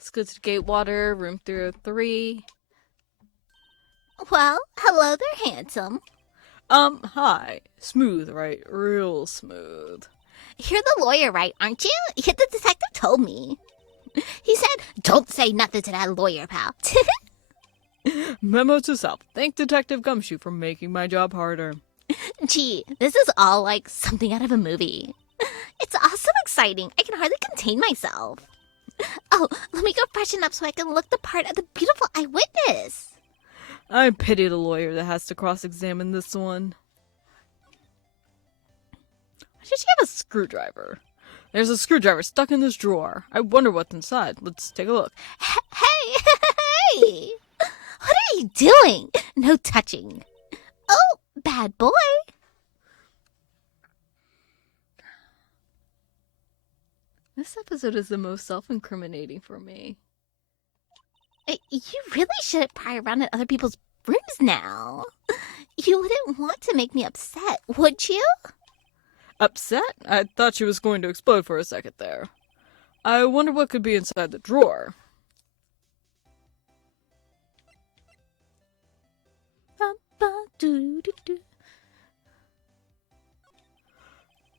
Let's go to Gatewater, room 303. Well, hello there, handsome. Hi. Smooth, right? Real smooth. You're the lawyer, right, aren't you? The detective told me. He said, don't say nothing to that lawyer, pal. Memo to self. Thank Detective Gumshoe for making my job harder. Gee, this is all like something out of a movie. It's all so exciting, I can hardly contain myself. Oh, let me go freshen up so I can look the part of the beautiful eyewitness. I pity the lawyer that has to cross-examine this one. Why does she have a screwdriver? There's a screwdriver stuck in this drawer. I wonder what's inside. Let's take a look. Hey! What are you doing? No touching. Oh, bad boy. This episode is the most self-incriminating for me. You really shouldn't pry around in other people's rooms now. You wouldn't want to make me upset, would you? Upset? I thought she was going to explode for a second there. I wonder what could be inside the drawer.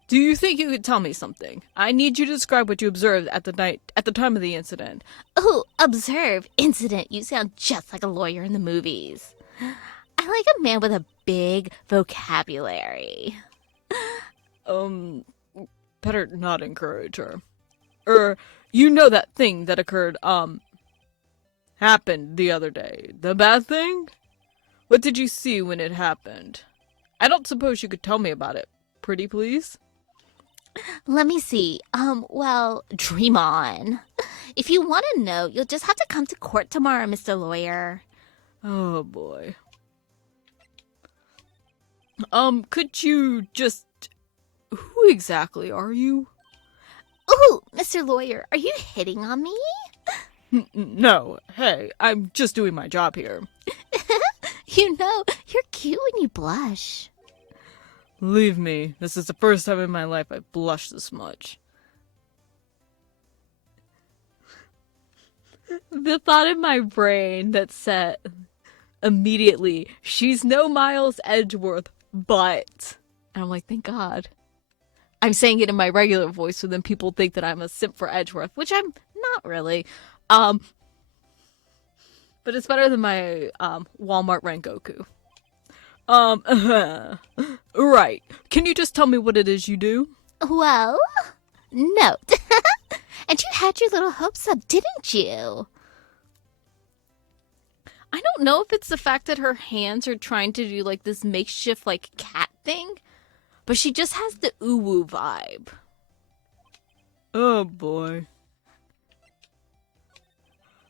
Do you think you could tell me something? I need you to describe what you observed at the time of the incident. Oh, observe, incident. You sound just like a lawyer in the movies. I like a man with a big vocabulary. Better not encourage her. You know that thing that occurred, happened the other day. The bad thing? What did you see when it happened? I don't suppose you could tell me about it. Pretty please? Let me see. Well, dream on. If you want to know, you'll just have to come to court tomorrow, Mr. Lawyer. Oh, boy. Could you just... Who exactly are you? Ooh, Mr. Lawyer, are you hitting on me? No. Hey, I'm just doing my job here. You know, you're cute when you blush. Believe me, this is the first time in my life I've blushed this much. The thought in my brain that said immediately, she's no Miles Edgeworth, but... And I'm like, thank God. I'm saying it in my regular voice so then people think that I'm a simp for Edgeworth, which I'm not really. But it's better than my Walmart Rengoku. Right. Can you just tell me what it is you do? Well, no. And you had your little hopes up, didn't you? I don't know if it's the fact that her hands are trying to do like this makeshift like cat thing, but she just has the uwu vibe. Oh boy.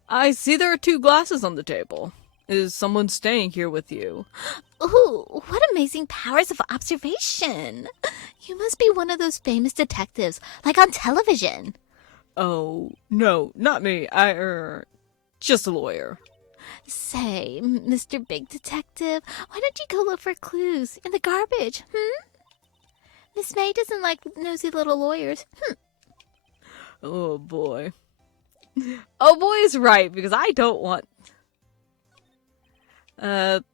I see there are 2 glasses on the table. Is someone staying here with you? Ooh, what amazing powers of observation. You must be one of those famous detectives, like on television. Oh, no, not me. Just a lawyer. Say, Mr. Big Detective, why don't you go look for clues in the garbage, Miss May doesn't like nosy little lawyers, Oh boy. Oh boy is right, because I don't want...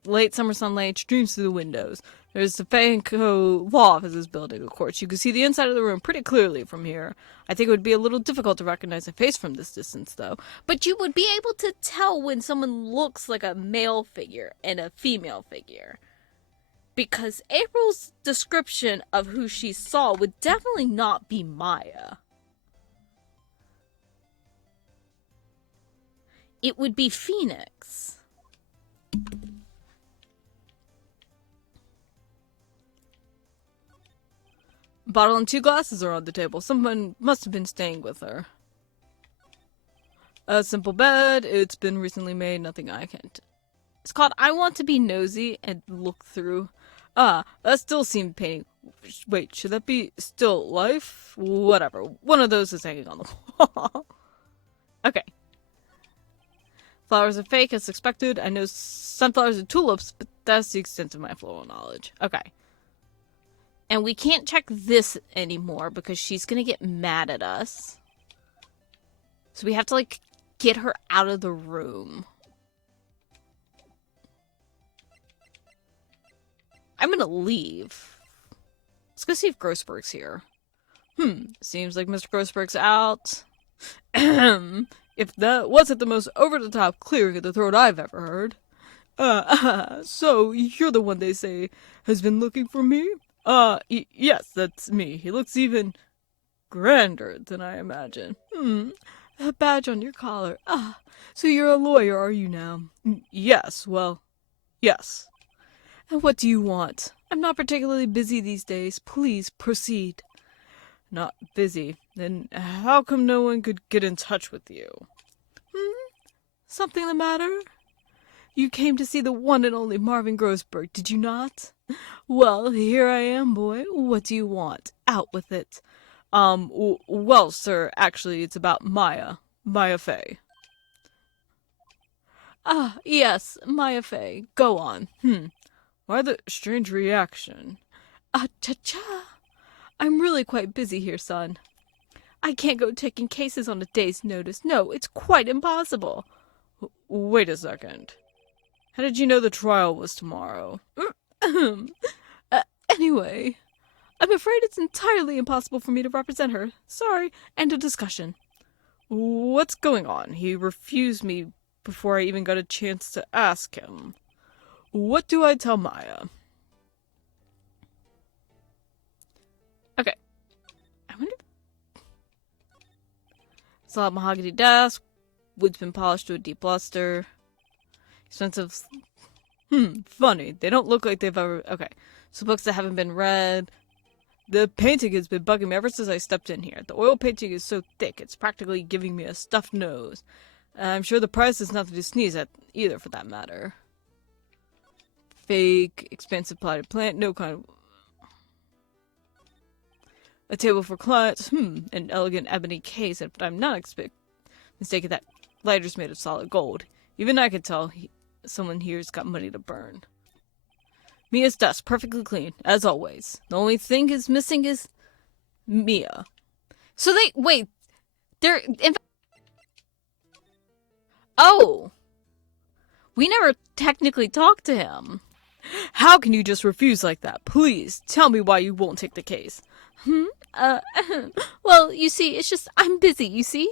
late summer sunlight streams through the windows. There's the Fanco law offices building, of course. You can see the inside of the room pretty clearly from here. I think it would be a little difficult to recognize a face from this distance, though. But you would be able to tell when someone looks like a male figure and a female figure. Because April's description of who she saw would definitely not be Maya. It would be Phoenix. Bottle and 2 glasses are on the table. Someone must have been staying with her. A simple bed. It's been recently made. Nothing I can't. It's called I Want to Be Nosy and Look Through. That still seemed painting. Wait, should that be Still Life? Whatever. One of those is hanging on the wall. Okay. Flowers are fake as expected. I know sunflowers and tulips, but that's the extent of my floral knowledge. Okay. And we can't check this anymore because she's gonna get mad at us. So we have to, like, get her out of the room. I'm gonna leave. Let's go see if Grossberg's here. Seems like Mr. Grossberg's out. If that wasn't the most over-the-top clear in the throat I've ever heard. So you're the one they say has been looking for me? Yes, that's me. He looks even grander than I imagine. A badge on your collar. So you're a lawyer, are you now? Yes, well, yes. And what do you want? I'm not particularly busy these days. Please proceed. Not busy? Then how come no one could get in touch with you? Something the matter? You came to see the one and only Marvin Grossberg, did you not? Well, here I am, boy. What do you want? Out with it. Well, sir, actually, it's about Maya Fey. Yes, Maya Fey. Go on. Why the strange reaction? Cha-cha. I'm really quite busy here, son. I can't go taking cases on a day's notice. No, it's quite impossible. Wait a second. How did you know the trial was tomorrow? Anyway, I'm afraid it's entirely impossible for me to represent her. Sorry, end of discussion. What's going on? He refused me before I even got a chance to ask him. What do I tell Maya? Okay. I wonder... Solid mahogany desk. Wood's been polished to a deep luster. Expensive... funny. They don't look like they've ever... Okay. So books that haven't been read. The painting has been bugging me ever since I stepped in here. The oil painting is so thick, it's practically giving me a stuffed nose. I'm sure the price is nothing to sneeze at, either, for that matter. Fake, expensive potted plant, no kind of... A table for clients, an elegant ebony case, but I'm not mistaken that lighter's made of solid gold. Even I could tell someone here's got money to burn. Mia's desk, perfectly clean, as always. The only thing is missing is Mia. So they're... Oh! We never technically talked to him. How can you just refuse like that? Please, tell me why you won't take the case. Well, you see, it's just, I'm busy, you see?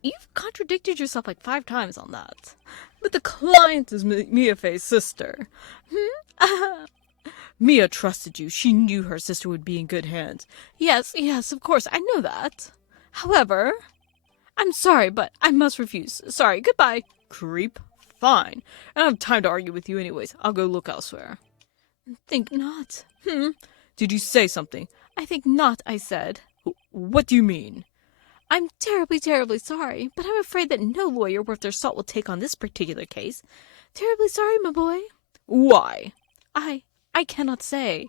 You've contradicted yourself like 5 times on that. But the client is Mia Fey's sister. Mia trusted you. She knew her sister would be in good hands. Yes, of course, I know that. However, I'm sorry, but I must refuse. Sorry, goodbye. Creep. Fine. I don't have time to argue with you anyways. I'll go look elsewhere. Think not. Did you say something? I think not, I said. What do you mean? I'm terribly, terribly sorry, but I'm afraid that no lawyer worth their salt will take on this particular case. Terribly sorry, my boy. Why? I cannot say.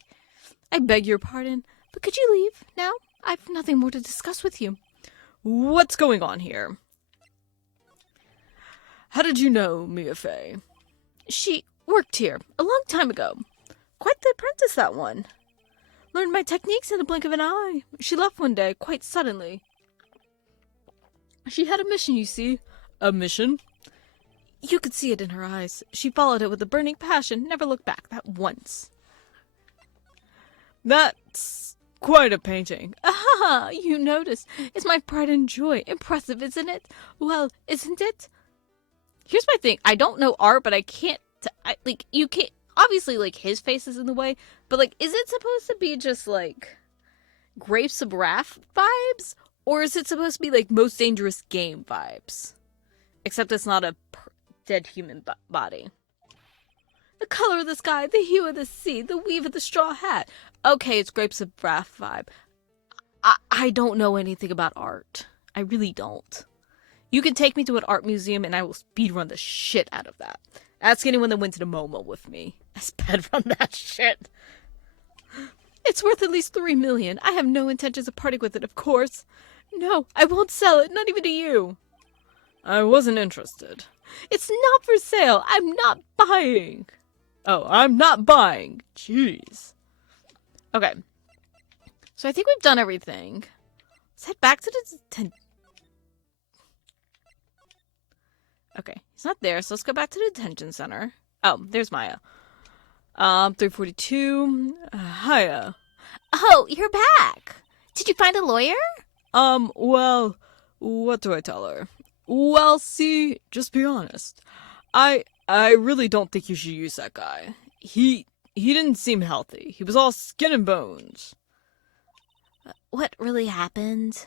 I beg your pardon, but could you leave now? I've nothing more to discuss with you. What's going on here? How did you know Mia Fey? She worked here a long time ago. Quite the apprentice, that one. Learned my techniques in the blink of an eye. She left one day, quite suddenly. She had a mission, you see. A mission? You could see it in her eyes. She followed it with a burning passion, never looked back, not once. That's quite a painting. Ah, you noticed. It's my pride and joy. Impressive, isn't it? Well, isn't it? Here's my thing. I don't know art, but I can't... you can't... Obviously, his face is in the way, but, is it supposed to be just, Grapes of Wrath vibes? Or is it supposed to be, Most Dangerous Game vibes? Except it's not a dead human body. The color of the sky, the hue of the sea, the weave of the straw hat. Okay, it's Grapes of Wrath vibe. I don't know anything about art. I really don't. You can take me to an art museum and I will speedrun the shit out of that. Ask anyone that went to the MoMA with me. I speedrun that shit. It's worth at least 3 million. I have no intentions of parting with it, of course. No, I won't sell it, not even to you. I wasn't interested. It's not for sale. I'm not buying. Oh, I'm not buying. Jeez. Okay. So I think we've done everything. Let's head back to the... Okay, he's not there, so let's go back to the detention center. Oh, there's Maya. 342. Hiya. Oh, you're back. Did you find a lawyer? Well, what do I tell her? Well, see, just be honest. I really don't think you should use that guy. He didn't seem healthy. He was all skin and bones. What really happened?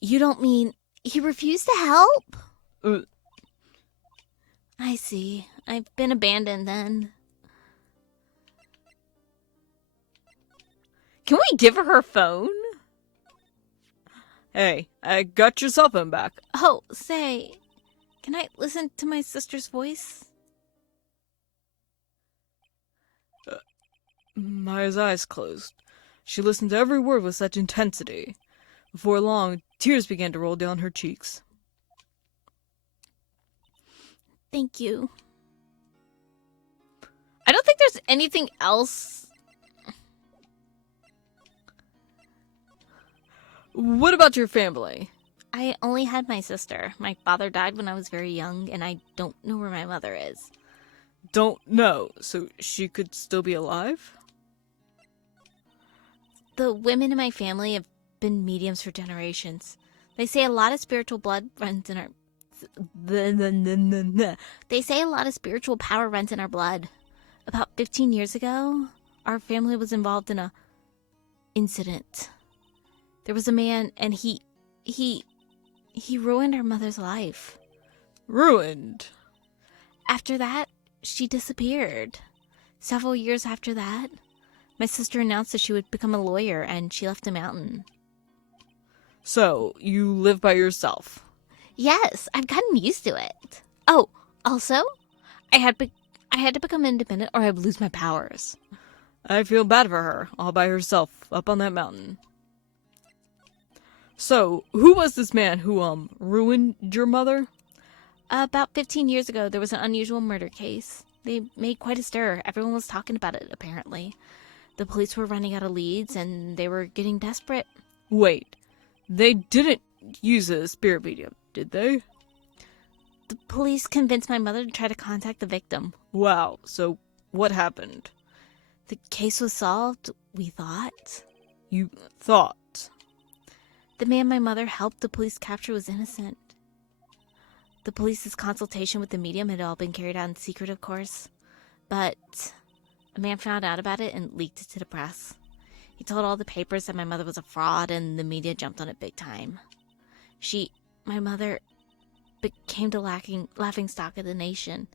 You don't mean he refused to help? I see. I've been abandoned then. Can we give her her phone? Hey, I got your cell phone back. Oh, say, can I listen to my sister's voice? Maya's eyes closed. She listened to every word with such intensity. Before long, tears began to roll down her cheeks. Thank you. I don't think there's anything else. What about your family? I only had my sister. My father died when I was very young, and I don't know where my mother is. Don't know, so she could still be alive? The women in my family have been mediums for generations. They say a lot of spiritual blood runs in our... They say a lot of spiritual power runs in our blood. About 15 years ago, our family was involved in a incident. There was a man, and he ruined our mother's life. Ruined? After that, she disappeared. Several years after that, my sister announced that she would become a lawyer, and she left the mountain. So, you live by yourself? Yes, I've gotten used to it. Oh, also, I had to become independent or I'd lose my powers. I feel bad for her, all by herself, up on that mountain. So, who was this man who, ruined your mother? About 15 years ago, there was an unusual murder case. They made quite a stir. Everyone was talking about it, apparently. The police were running out of leads, and they were getting desperate. Wait, they didn't use a spirit medium, did they? The police convinced my mother to try to contact the victim. Wow, so what happened? The case was solved, we thought. You thought? The man my mother helped the police capture was innocent. The police's consultation with the medium had all been carried out in secret, of course. But a man found out about it and leaked it to the press. He told all the papers that my mother was a fraud, and the media jumped on it big time. My mother, became the laughing stock of the nation.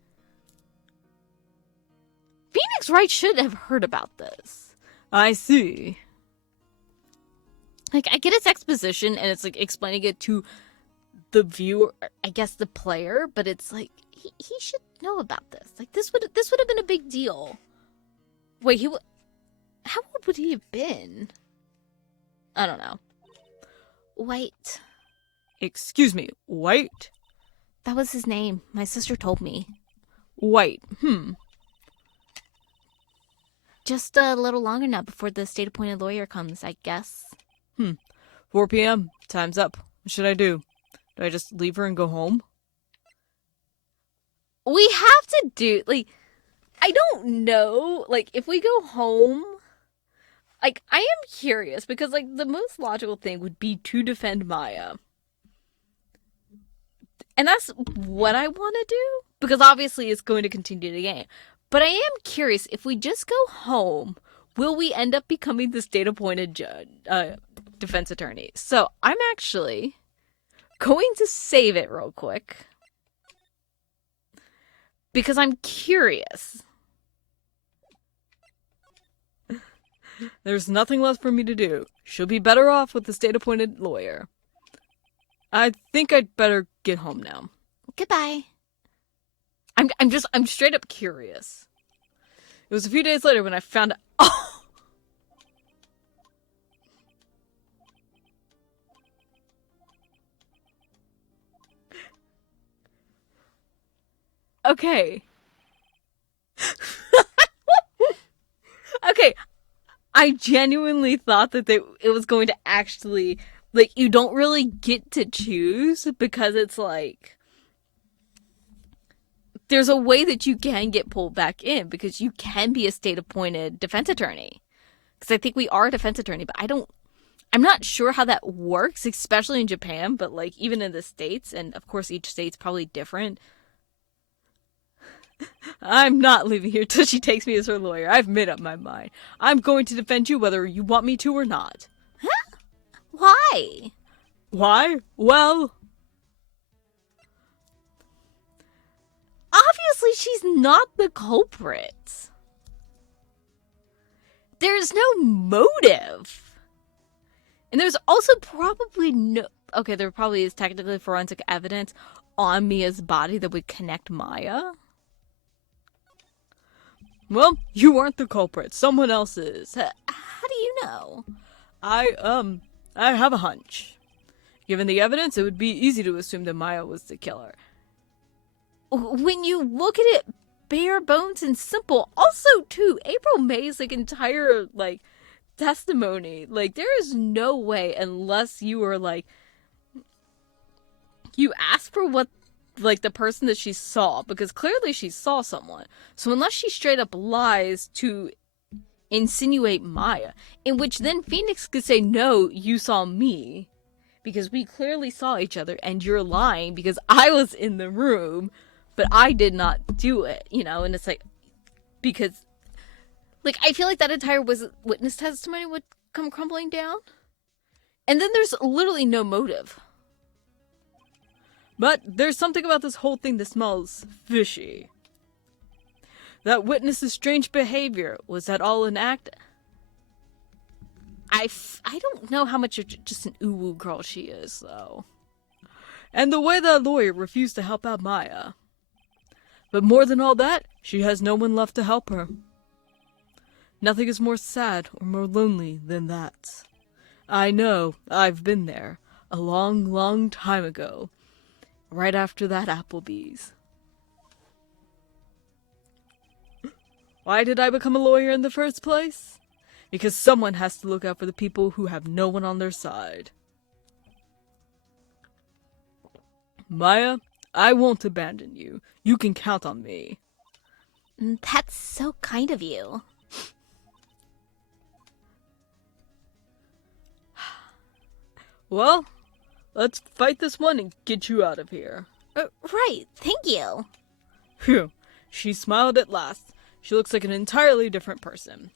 Phoenix Wright should have heard about this. I see. Like, I get its exposition, and it's, like, explaining it to the viewer, I guess the player, but it's like, he should know about this. Like, this would have been a big deal. Wait, how old would he have been? I don't know. White. Excuse me, White? That was his name. My sister told me. White, Just a little longer now before the state-appointed lawyer comes, I guess. 4 p.m. Time's up. What should I do? Do I just leave her and go home? We have to do, like, I don't know. Like, if we go home, like, I am curious because, like, the most logical thing would be to defend Maya. And that's what I want to do, because obviously it's going to continue the game. But I am curious, if we just go home, will we end up becoming the state-appointed judge, defense attorney? So I'm actually going to save it real quick, because I'm curious. There's nothing left for me to do. She'll be better off with the state-appointed lawyer. I think I'd better get home now. Goodbye. I'm straight up curious. It was a few days later when I found out. Oh! Okay. Okay. I genuinely thought that it was going to actually, like, you don't really get to choose, because it's like, there's a way that you can get pulled back in because you can be a state-appointed defense attorney. Because I think we are a defense attorney, but I'm not sure how that works, especially in Japan, but like even in the States, and of course each state's probably different. I'm not leaving here till she takes me as her lawyer. I've made up my mind. I'm going to defend you whether you want me to or not. Huh? Why? Why? Well, obviously she's not the culprit. There's no motive. And there's also probably no... Okay, there probably is technically forensic evidence on Mia's body that would connect Maya. Well, you aren't the culprit. Someone else is. How do you know? I have a hunch. Given the evidence, it would be easy to assume that Maya was the killer. When you look at it bare bones and simple, also, too, April May's, like, entire, like, testimony, like, there is no way, unless you are, like, you ask for what, like, the person that she saw, because clearly she saw someone. So unless she straight up lies to insinuate Maya, in which then Phoenix could say, no, you saw me, because we clearly saw each other, and you're lying because I was in the room, but I did not do it, you know, and it's like, because, like, I feel like that entire witness testimony would come crumbling down. And then there's literally no motive. But there's something about this whole thing that smells fishy. That witness's strange behavior, was that all an act? I don't know how much of just an uwu girl she is, though. And the way that lawyer refused to help out Maya. But more than all that, she has no one left to help her. Nothing is more sad or more lonely than that. I know, I've been there, a long, long time ago, right after that Applebee's. Why did I become a lawyer in the first place? Because someone has to look out for the people who have no one on their side. Maya, I won't abandon you. You can count on me. That's so kind of you. Well, let's fight this one and get you out of here. Right, thank you. Phew, she smiled at last. She looks like an entirely different person.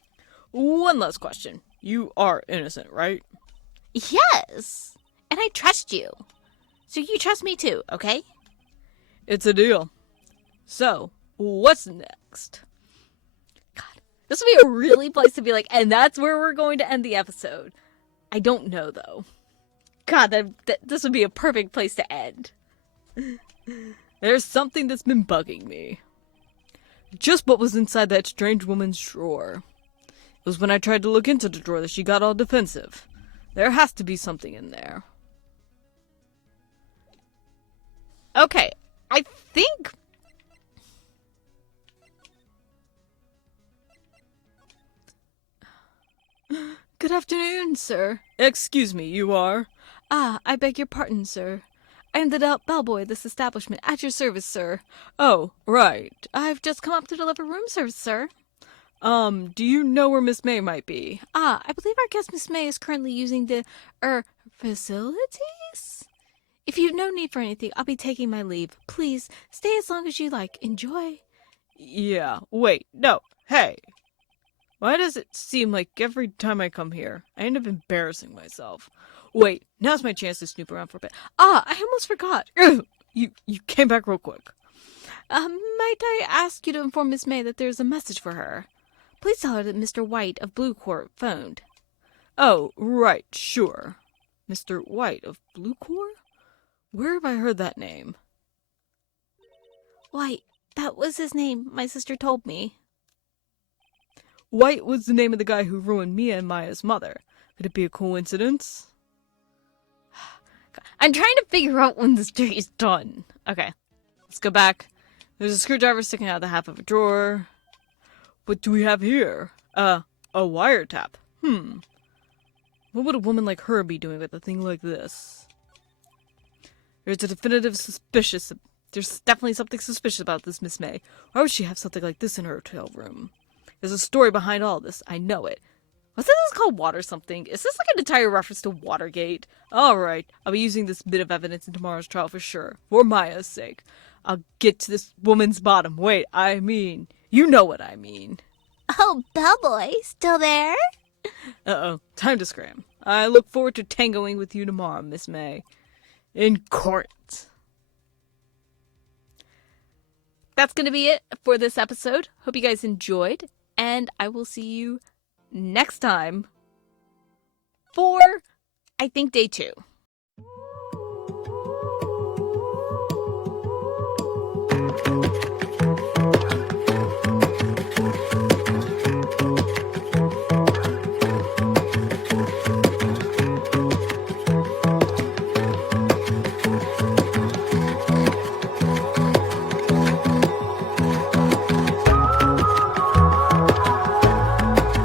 One last question. You are innocent, right? Yes, and I trust you. So you trust me too, okay? It's a deal. So, what's next? God, this would be a really place to be like, and that's where we're going to end the episode. I don't know, though. God, this would be a perfect place to end. There's something that's been bugging me. Just what was inside that strange woman's drawer. It was when I tried to look into the drawer that she got all defensive. There has to be something in there. Okay, I think... Good afternoon, sir. Excuse me, you are? Ah, I beg your pardon, sir. I am the bellboy of this establishment, at your service, sir. Oh, right. I've just come up to deliver room service, sir. Do you know where Miss May might be? Ah, I believe our guest Miss May is currently using the, facilities? If you've no need for anything, I'll be taking my leave. Please, stay as long as you like. Enjoy. Yeah, wait, no, hey. Why does it seem like every time I come here, I end up embarrassing myself? Wait, now's my chance to snoop around for a bit. Ah, I almost forgot. You came back real quick. Might I ask you to inform Miss May that there's a message for her? Please tell her that Mr. White of Blue Court phoned. Oh, right, sure. Mr. White of Blue Court? Where have I heard that name? White, that was his name, my sister told me. White was the name of the guy who ruined Mia and Maya's mother. Could it be a coincidence? I'm trying to figure out when this story is done. Okay, let's go back. There's a screwdriver sticking out of the half of a drawer. What do we have here? A wiretap. What would a woman like her be doing with a thing like this? There's a definitive There's definitely something suspicious about this Miss May. Why would she have something like this in her hotel room? There's a story behind all this. I know it. Wasn't this called Water something? Is this like an entire reference to Watergate? Alright, I'll be using this bit of evidence in tomorrow's trial for sure. For Maya's sake. I'll get to this woman's bottom. Wait, I mean, you know what I mean. Oh, bellboy, still there? Uh-oh, time to scram. I look forward to tangoing with you tomorrow, Miss May. In court. That's going to be it for this episode. Hope you guys enjoyed, and I will see you next time for, I think, day 2.